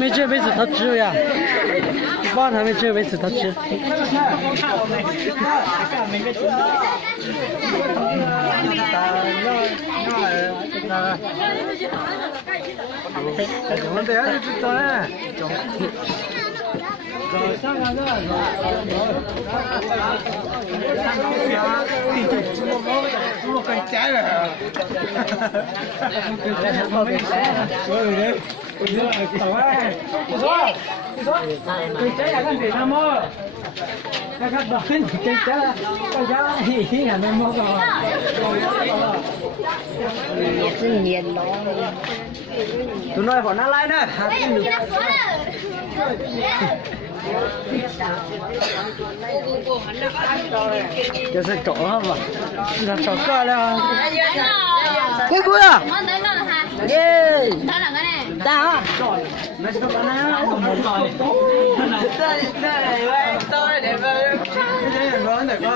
没这辈子他吃呀，爸他没这辈子他吃。Tụi nói bọn nó lại đó. Cái sẽ trộn hả mà? Là trộn coi là. Cái cuối à? Yeah. Ta hả? Nó sẽ có nó không muốn rồi. Tôi để vào. Cái này nó có.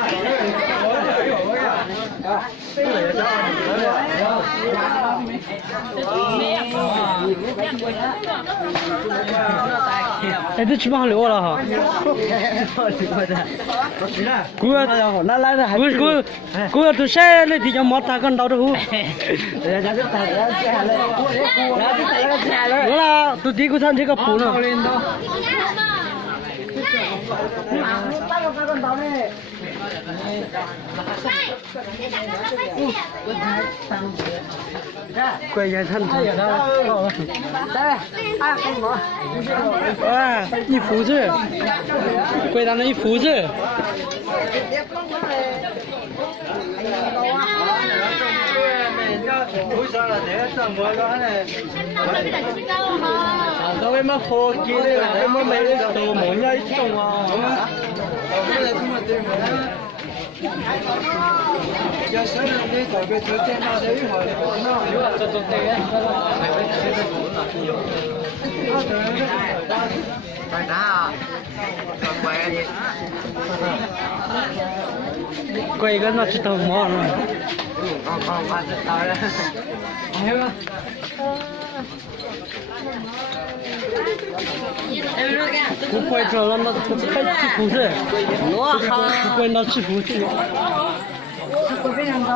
哎，这吃饱了了哈。姑啊，那来了还姑都晒了，地上没打干到的乎。我啦，都地沟上这个铺了。怪眼看他。啊，一胡子，怪他那一胡子。各位嘛，科技的，我们没得做梦呀，一种啊。要是你特别推荐哪些话的，这种对呀。快打啊！贵个那吃头毛了。我知道了。还有吗？不会做了，那不会吃胡子。我好。不会那吃胡子。是非常高。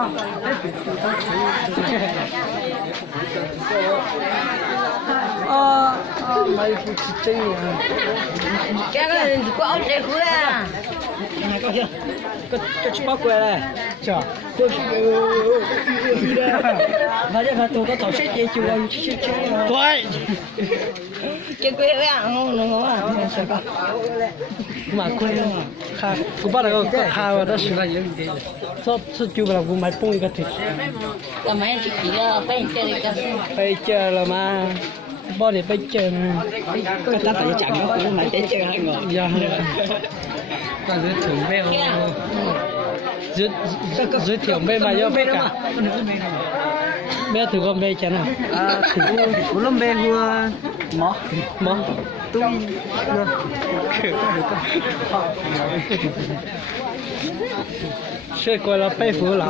买胡子真呀。这个人是光吃胡的。高兴，个吃饱过来，是吧？都是反正他多个早些点就往吃。对。cái quê với ăn không à mà quê mà khai cũng bắt đầu có khai và đó là những gì số chưa là cũng máy bung cái thịt làm mấy chị kia phải chờ là mà bao để phải chờ cái ta phải chẳng nó cũng phải chờ hai người giờ ta giới thiệu bên giới thiệu bên mà do bên cả bé thử con bé chén nào thử cũng lắm bé vừa mỏ tung sẽ coi là bé vừa là